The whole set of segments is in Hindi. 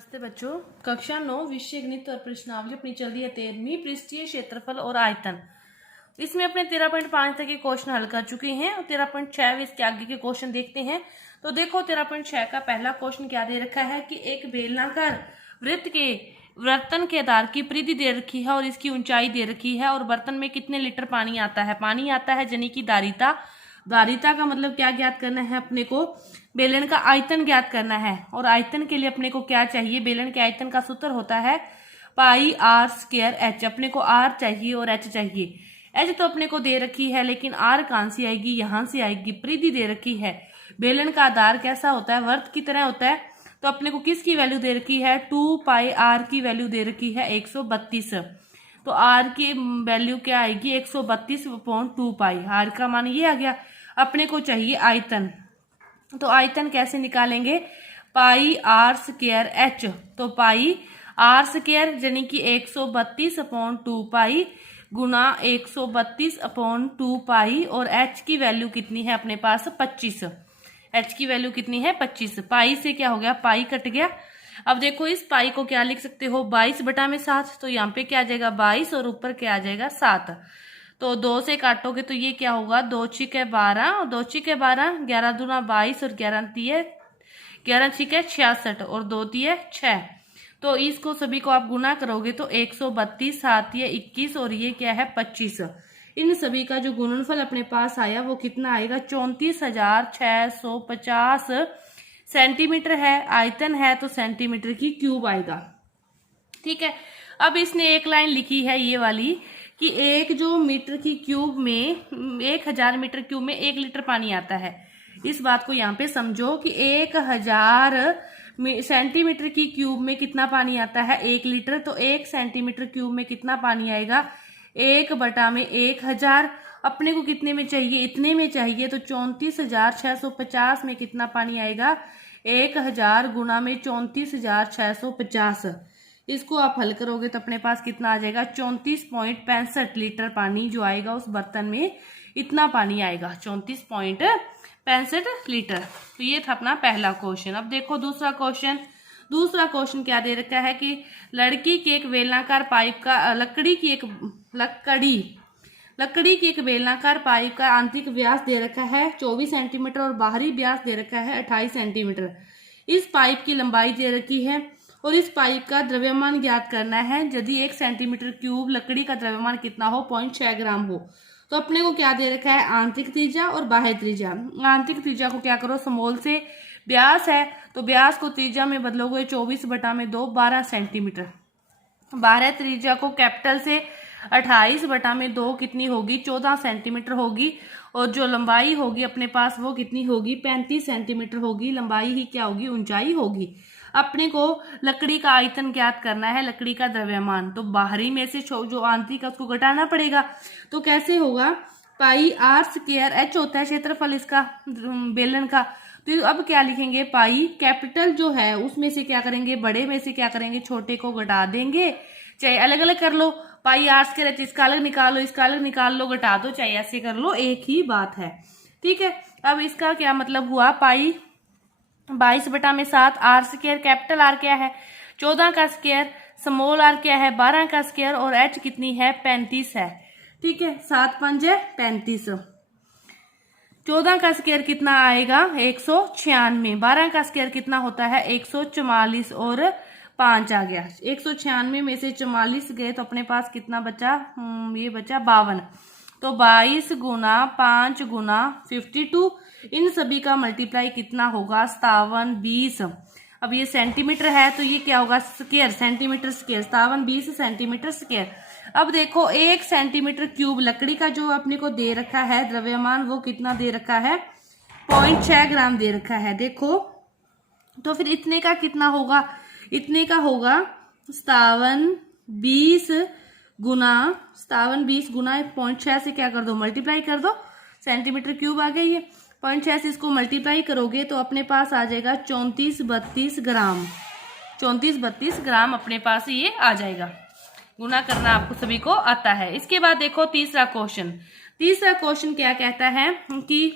नमस्ते बच्चों। कक्षा 9 विषय गणित और प्रश्नावली अपनी चल रही है 13वीं पृष्ठीय क्षेत्रफल और आयतन। इसमें अपने 13.5 तक के क्वेश्चन हल कर चुके हैं और 13.6 इसके आगे के क्वेश्चन देखते हैं। तो देखो 13.6 का पहला क्वेश्चन क्या दे रखा है कि एक बेलनाकार वृत्त के बर्तन के आधार की परिधि दे रखी है और इसकी ऊंचाई दे रखी है और बर्तन में कितने लीटर पानी आता है। पानी आता है यानी कि धारिता। धारिता का मतलब क्या ज्ञात करना है अपने को, बेलन का आयतन ज्ञात करना है। और आयतन के लिए अपने को क्या चाहिए, बेलन के आयतन का सूत्र होता है पाई आर स्क्वायर एच। अपने को आर चाहिए और एच चाहिए। एच तो अपने को दे रखी है लेकिन आर कहां से आएगी, यहां से आएगी। परिधि दे रखी है। बेलन का आधार कैसा होता है, वर्त की तरह होता है। तो अपने को किसकी वैल्यू दे रखी है, 2 पाई आर की वैल्यू दे रखी है 132। तो आर की वैल्यू क्या आएगी 132/2 पाई। आर का मान ये आ गया। अपने को चाहिए आयतन। तो आयतन कैसे निकालेंगे, पाई आर स्क्वायर एच। तो पाई आर स्क्वायर यानी कि 132/2 पाई गुना 132/2 पाई और एच की वैल्यू कितनी है अपने पास 25। एच की वैल्यू कितनी है 25। पाई से क्या हो गया, पाई कट गया। अब देखो इस पाई को क्या लिख सकते हो 22/7। तो यहाँ पे क्या आ जाएगा 22 और ऊपर क्या आ जाएगा 7। तो 2 से काटोगे तो ये क्या होगा 2 छिके 12 और 2 छिके 12, 11 दूना 22 और 11 तिये 11 छिके 66 और 2 तिये 6। तो इसको सभी को आप गुना करोगे तो 132, 7 ये 21 और ये क्या है 25। इन सभी का जो गुणनफल अपने पास आया वो कितना आएगा 34,650 सेंटीमीटर है। आयतन है तो सेंटीमीटर की क्यूब आएगा। ठीक है। अब इसने एक लाइन लिखी है ये वाली कि एक जो मीटर की क्यूब में 1000 मीटर क्यूब में 1 लीटर पानी आता है। इस बात को यहाँ पे समझो कि 1000 सेंटीमीटर की क्यूब में कितना पानी आता है 1 लीटर। तो 1 सेंटीमीटर क्यूब में कितना पानी आएगा 1/1000। अपने को कितने में चाहिए, इतने में चाहिए। तो 34,650 में कितना पानी आएगा 1000 गुना में 34,650। इसको आप हल करोगे तो अपने पास कितना आ जाएगा 34.65 लीटर पानी जो आएगा उस बर्तन में इतना पानी आएगा 34.65 लीटर। तो ये था अपना पहला क्वेश्चन। अब देखो दूसरा क्वेश्चन। दूसरा क्वेश्चन क्या दे रखा है कि लकड़ी की एक बेलनाकार पाइप का लकड़ी की एक बेलनाकार पाइप का आंतरिक व्यास दे रखा है 24 सेंटीमीटर और बाहरी व्यास दे रखा है 28 सेंटीमीटर। इस पाइप की लंबाई दे रखी है और इस पाइप का द्रव्यमान ज्ञात करना है। यदि 1 सेंटीमीटर क्यूब लकड़ी का द्रव्यमान कितना हो 0.6 ग्राम हो। तो अपने को क्या दे रखा है आंतरिक त्रिज्या और बाह्य त्रिज्या। आंतरिक त्रिज्या को क्या करो स्मॉल से, व्यास है तो व्यास को त्रिज्या में बदलोगे 24/2 12 सेंटीमीटर। बाह्य त्रिज्या को कैपिटल से 28/2 कितनी होगी 14 सेंटीमीटर होगी। और जो लंबाई होगी अपने पास वो कितनी होगी 35 सेंटीमीटर होगी। लंबाई ही क्या होगी ऊंचाई होगी। अपने को लकड़ी का आयतन ज्ञात करना है, लकड़ी का द्रव्यमान। तो बाहरी में से जो आंतरिक है उसको घटाना पड़ेगा। तो कैसे होगा, पाई आर स्क्वायर एच होता है क्षेत्रफल इसका बेलन का। तो अब क्या लिखेंगे पाई कैपिटल जो है उसमें से क्या करेंगे, बड़े में से क्या करेंगे छोटे को घटा देंगे। चाहे अलग अलग कर लो, पाई आर स्क्वायर एच इसका अलग निकाल लो, इसका अलग निकाल लो, घटा दो, चाहे ऐसे कर लो, एक ही बात है। ठीक है। अब इसका क्या मतलब हुआ, पाई 22/7 आर स्क्वायर कैपिटल आर क्या है 14 का स्क्वायर, स्मॉल आर क्या है 12 का स्क्वायर और एच कितनी है 35 है। ठीक है। 7 5 35। 14 का स्क्वायर कितना आएगा 196। 12 का स्क्वायर कितना होता है 144 और 5 आ गया। 196 में से 44 गए तो अपने पास कितना बचा, ये बचा 52। तो 22 गुना 5 गुना 52। इन सभी का मल्टीप्लाई कितना होगा 57 20। अब ये सेंटीमीटर है तो ये क्या होगा square, centimetre square. 57 20 centimetre square. अब देखो 1 सेंटीमीटर क्यूब लकड़ी का जो अपने को दे रखा है द्रव्यमान वो कितना दे रखा है 0.6 ग्राम दे रखा है। देखो तो फिर इतने का कितना होगा, इतने का होगा 57 20 गुना 0.6 से क्या कर दो मल्टीप्लाई कर दो, सेंटीमीटर क्यूब आ गई है। 0.6 से इसको मल्टीप्लाई करोगे तो अपने पास आ जाएगा 3432 ग्राम। 3432 ग्राम अपने पास ये आ जाएगा। गुना करना आपको सभी को आता है। इसके बाद देखो तीसरा क्वेश्चन। तीसरा क्वेश्चन क्या कहता है कि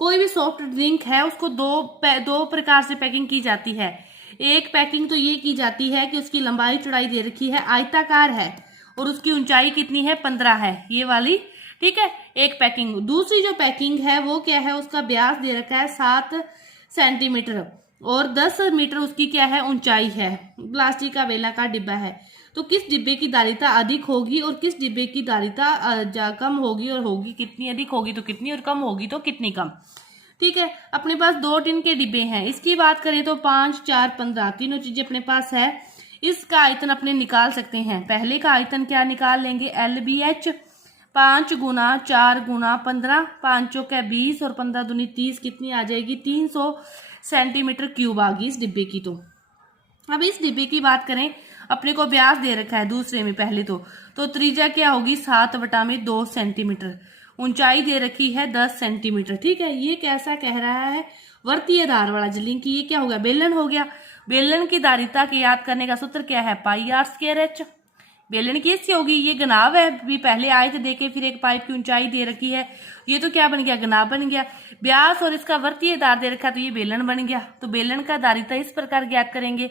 कोई भी सॉफ्ट ड्रिंक है उसको दो प्रकार से पैकिंग की जाती है। एक पैकिंग तो ये की जाती है कि उसकी लंबाई चौड़ाई दे रखी है आयताकार है और उसकी ऊंचाई कितनी है 15 है, ये वाली, ठीक है, एक पैकिंग। दूसरी जो पैकिंग है वो क्या है, उसका व्यास दे रखा है 7 सेंटीमीटर और 10 मीटर उसकी क्या है ऊंचाई है। प्लास्टिक का बेलनाकार डिब्बा है, तो किस डिब्बे की धारिता अधिक होगी और किस डिब्बे की धारिता कम होगी, और होगी कितनी, अधिक होगी तो कितनी और कम होगी तो कितनी कम। ठीक है, अपने पास 2 टिन के डिब्बे हैं। इसकी बात करें तो 5, 4, 15 तीनों चीजें अपने पास है। इसका आयतन अपने निकाल सकते हैं। पहले का आयतन क्या निकाल लेंगे, LBH 5 गुना 4 गुना 15, 5 चौके 20 और 15 दूनी 30, कितनी आ जाएगी 300 सेंटीमीटर क्यूब आ गई इस डिब्बे की। तो अब इस डिब्बे की बात करें, अपने को व्यास दे रखा है दूसरे में पहले तो त्रिज्या क्या होगी 7/2 सेंटीमीटर, ऊंचाई दे रखी है 10 सेंटीमीटर। ठीक है, ये कैसा कह रहा है, वर्तीय धार वाला जलिंग की, ये क्या हो गया बेलन हो गया। बेलन की धारिता के याद करने का सूत्र क्या है, πr²h। बेलन की ऐसी होगी, ये घनाव है, भी पहले आयत देके फिर एक पाइप की ऊंचाई दे रखी है, ये तो क्या बन गया घनाव बन गया। व्यास और इसका वर्तीय धार दे रखा तो ये बेलन बन गया। तो बेलन का धारिता इस प्रकार ज्ञात करेंगे,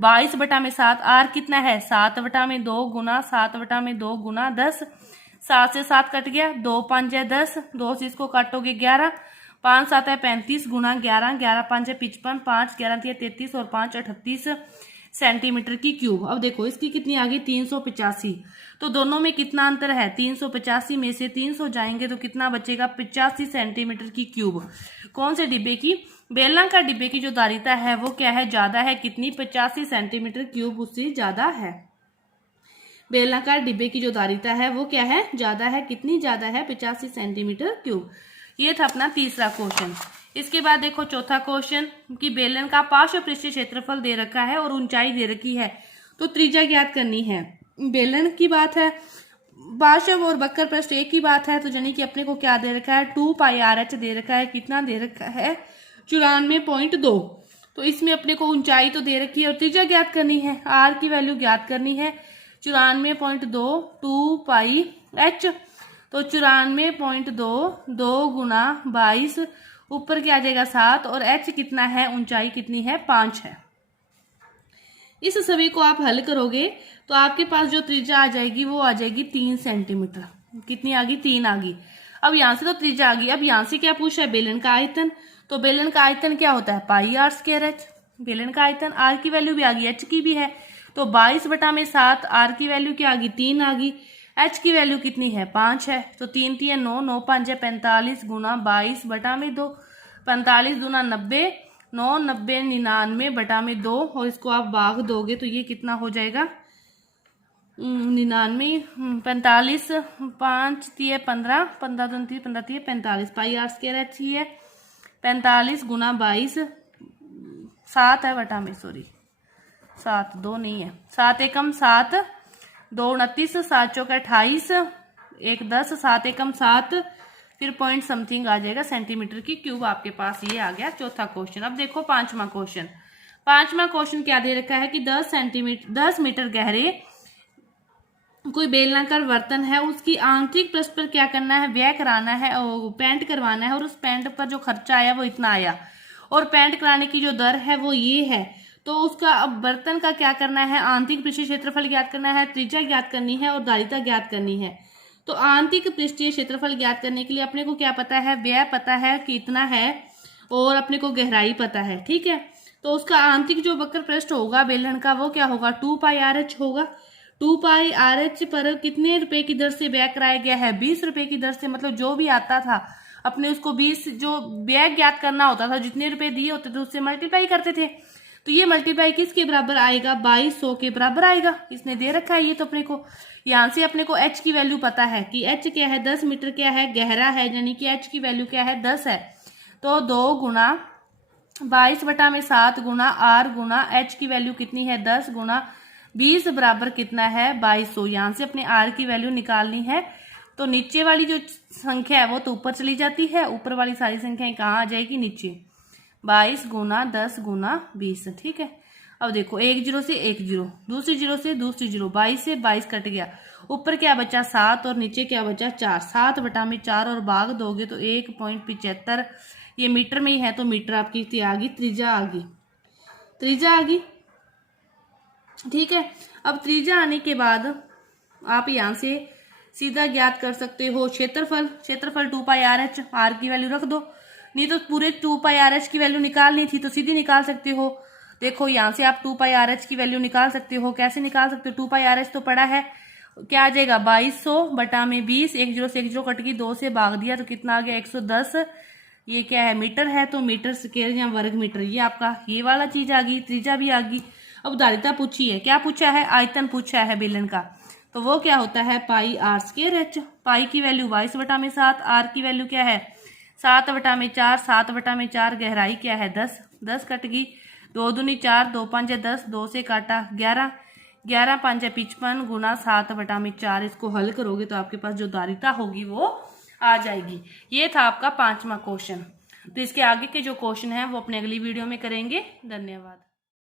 22/7, आर कितना है 7/2 गुना 7/2 गुना 10, 7 से 7 कट गया, 2 5 है 10, 2 से इसको काटोगे 11, 5 7 है 35 गुना 11, 11 5 है 55, 5 11 3 33 और 5 38 सेंटीमीटर की क्यूब। अब देखो इसकी कितनी आ गई 385, तो दोनों में कितना अंतर है, 385 में से 300 जाएंगे तो कितना बचेगा 85 सेंटीमीटर की क्यूब। कौन से डिब्बे की, बेलनाकार डिब्बे की जो धारिता है वो क्या है ज्यादा है, कितनी 85 सेंटीमीटर क्यूब उससे ज्यादा है। बेलनाकार डिब्बे की जो धारिता है वो क्या है ज्यादा है, कितनी ज्यादा है 85 सेंटीमीटर क्यूब। ये था अपना तीसरा क्वेश्चन। इसके बाद देखो चौथा क्वेश्चन कि बेलन का पार्श्व पृष्ठीय क्षेत्रफल दे रखा है और ऊंचाई दे रखी है, तो त्रिज्या ज्ञात करनी है। बेलन की बात है, पार्श्व और वक्र पृष्ठ एक ही बात है, तो यानी कि अपने को क्या दे रखा है 2πRh दे रखा है, कितना दे रखा है 94.2। तो इसमें अपने को ऊंचाई तो दे रखी है और त्रिज्या ज्ञात करनी है, आर की वैल्यू ज्ञात करनी है 94.2 2πh, तो 94.2 2 गुना 22, ऊपर क्या आ जाएगा 7 और h कितना है ऊंचाई कितनी है 5 है। इस सभी को आप हल करोगे तो आपके पास जो त्रिज्या आ जाएगी वो आ जाएगी 3 सेंटीमीटर। कितनी आ गई 3 आ गई। अब यहां से तो त्रिज्या आ गई, अब यहां से क्या पूछा है बेलन का आयतन, तो बेलन का आयतन क्या होता है πr²h। बेलन का आयतन r की वैल्यू भी आ गई, h की भी है, तो 22/7, r की वैल्यू क्या आ गई 3 आ गई, h की वैल्यू कितनी है 5 है, तो 3 3 9, 9 5 है 45 गुना 22/2, 45 दूना 90, 9 90 99/2 और इसको आप भाग दोगे तो ये कितना हो जाएगा 99, 45, 5 3 15, 15 2 3 15 3 45, πr² ही है 45 गुना 22, 7 है बटा में, सॉरी 7 2 नहीं है, 7 एकम 7, 2 29, 7 चौके 28, 1 10, 7 एकम 7, फिर पॉइंट समथिंग आ जाएगा सेंटीमीटर की क्यूब। आपके पास ये आ गया चौथा क्वेश्चन। अब देखो पांचवा क्वेश्चन। पांचवा क्वेश्चन क्या दे रखा है कि 10 मीटर गहरे कोई बेलनाकार बर्तन है, उसकी आंतरिक पृष्ठ पर क्या करना है, व्यय कराना है और पेंट करवाना है, और उस पेंट पर जो खर्चा आया वो इतना आया और पेंट कराने की जो दर है वो ये है। तो उसका अब बर्तन का क्या करना है, आंतरिक पृष्ठीय क्षेत्रफल ज्ञात करना है, त्रिज्या ज्ञात करनी है और धारिता ज्ञात करनी है। तो आंतरिक पृष्ठीय क्षेत्रफल ज्ञात करने के लिए अपने को क्या पता है, व्यय पता है कितना है और अपने को गहराई पता है। ठीक है, तो उसका आंतरिक जो वक्र पृष्ठ होगा बेलन का वो क्या होगा 2πRh होगा। 2πRh पर कितने रुपए की दर से व्यय कराया गया है, 20 रुपए की दर से, मतलब जो भी आता था अपने उसको 20 जो व्यय ज्ञात करना होता था, जितने रुपए दिए होते थे उससे मल्टीप्लाई करते थे। तो ये मल्टीप्लाई किसके बराबर आएगा 2200 के बराबर आएगा, इसने दे रखा है ये। तो अपने को यहाँ से अपने को h की वैल्यू पता है कि h क्या है 10 मीटर क्या है गहरा है, यानी कि h की वैल्यू क्या है 10 है। तो 2 गुना 22/7 गुना r गुना h की वैल्यू कितनी है 10 गुना 20 बराबर कितना है 2200। यहाँ से अपने r की वैल्यू निकालनी है, तो नीचे वाली जो संख्या है वो तो ऊपर चली जाती है, ऊपर वाली सारी संख्याएं कहाँ आ जाएगी नीचे, 22 गुना 10 गुना 20। ठीक है, अब देखो एक जीरो से एक जीरो, दूसरी जीरो से दूसरी जीरो, 22 से 22 कट गया, ऊपर क्या बचा 7 और नीचे क्या बचा 4, 7/4 और भाग दोगे तो 1.75, ये मीटर में ही है तो मीटर आपकी आ गई, त्रिज्या आ गई। त्रिज्या आ गई। ठीक है, अब त्रिज्या आने के बाद आप यहाँ से सीधा ज्ञात कर सकते हो क्षेत्रफल। क्षेत्रफल 2πr/h, r की वैल्यू रख दो, नहीं तो पूरे 2πr/h की वैल्यू निकालनी थी तो सीधी निकाल सकते हो। देखो यहाँ से आप 2πr/h की वैल्यू निकाल सकते हो। कैसे निकाल सकते हो? 2πr/h तो पड़ा है, क्या आ जाएगा 2200/20, 1 0 से 1 0 कट गई, 2 से भाग दिया तो कितना आ गया 110। ये क्या है? मीटर है, तो मीटर स्क्वायर या वर्ग मीटर, ये आपका ये वाला चीज आ गई। त्रिज्या भी आ गई। अब धारिता पूछी है, क्या पूछा है? आयतन पूछा है बेलन का, तो वो क्या होता है πr²h। पाई की वैल्यू 22/7, r की वैल्यू क्या है 7/4, 7/4 गहराई क्या है 10, 10 कट गई, 2 दूनी 4, 2 5 10, 2 से काटा 11, 11 5 55 गुना 7/4। इसको हल करोगे तो आपके पास जो धारिता होगी वो आ जाएगी। ये था आपका 5वां क्वेश्चन। तो इसके आगे के जो क्वेश्चन है वो अपने अगली वीडियो में करेंगे। धन्यवाद।